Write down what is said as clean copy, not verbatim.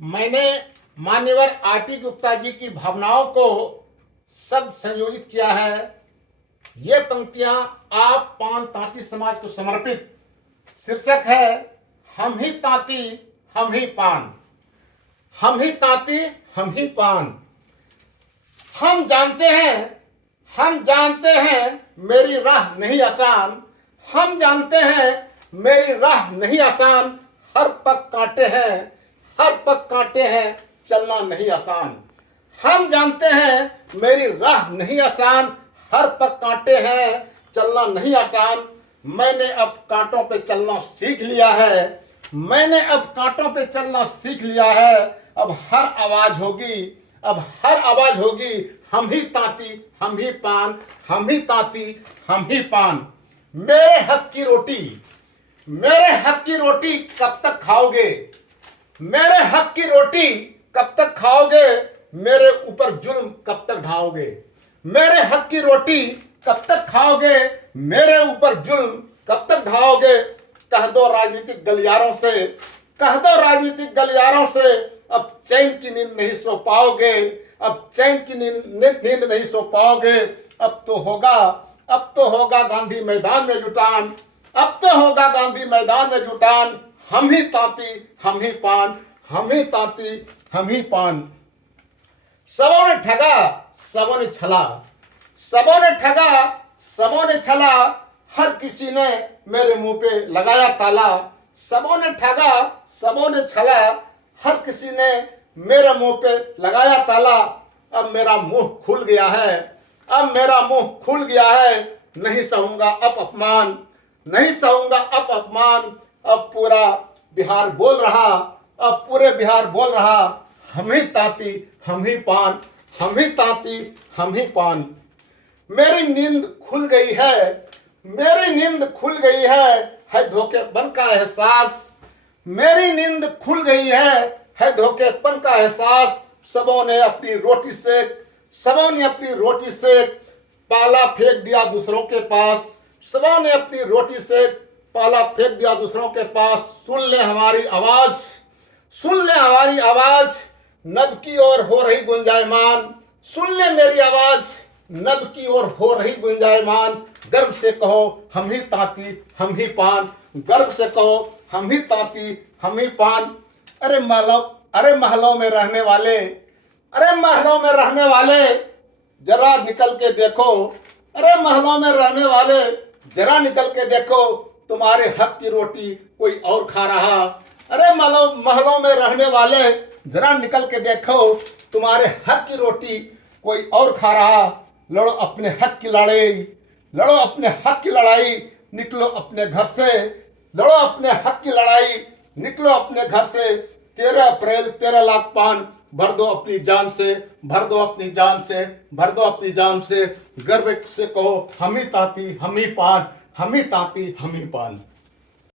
मैंने मान्यवर आरटी गुप्ता जी की भावनाओं को शब्द संयोजित किया है। ये पंक्तियां आप पान तांती समाज को समर्पित। शीर्षक है हम ही तांती हम ही पान। हम ही तांती हम ही पान। हम जानते हैं मेरी राह नहीं आसान। हम जानते हैं मेरी राह नहीं आसान। हर पग कांटे हैं चलना नहीं आसान। हम जानते हैं मेरी राह नहीं आसान। हर पग कांटे हैं चलना नहीं आसान। मैंने अब कांटों पे चलना सीख लिया है। मैंने अब कांटों पे चलना सीख लिया है। अब हर आवाज होगी हम ही तांती हम ही पान। हम ही तांती हम ही पान। मेरे हक की रोटी कब तक खाओगे? मेरे हक की रोटी कब तक खाओगे? मेरे ऊपर जुल्म कब तक ढाओगे? मेरे हक की रोटी कब तक खाओगे? मेरे ऊपर जुल्म कब तक ढाओगे? कह दो राजनीतिक गलियारों से अब चैन की नींद नहीं सो पाओगे। अब चैन की नींद नहीं सो पाओगे। अब तो होगा गांधी मैदान में जुटान। अब तो होगा गांधी मैदान में जुटान। हम ही तांती हम ही पान। हम ही तांती हम ही पान। सबों ने ठगा सबों ने छला। सबों ने ठगा सबों ने छला। हर किसी ने मेरे मुंह पे लगाया ताला। सबों ने ठगा सबों ने छला। हर किसी ने मेरे मुंह पे लगाया ताला। अब मेरा मुंह खुल गया है। नहीं सहूंगा अब अपमान। अब पूरे बिहार बोल रहा हम ही तांती हम ही पान। हम ही तांती हम ही पान। मेरी नींद खुल गई है धोखेपन का एहसास। मेरी नींद खुल गई है धोखेपन का एहसास। सबों ने अपनी रोटी से पाला फेंक दिया दूसरों के पास। सबों ने अपनी रोटी से पाला फेंक दिया दूसरों के पास। सुन ले हमारी आवाज नब की ओर हो रही गुंजायमान। सुन ले मेरी आवाज नब की ओर हो रही गुंजायमान। गर्व से कहो हम ही तांती हम ही पान। गर्व से कहो हम ही तांती हम ही पान। अरे महलों में रहने वाले जरा निकल के देखो। अरे महलों में रहने वाले जरा निकल के देखो। तुम्हारे हक की रोटी कोई और खा रहा। अरे महलों में रहने वाले जरा निकल के देखो। तुम्हारे हक की रोटी कोई और खा रहा। लड़ो अपने हक की लड़ाई। निकलो अपने घर से। 13 अप्रैल 13 लाख पान भर दो अपनी जान से। गर्व से कहो हम ही तांती हम ही पान। हम ही तांती हम ही पान।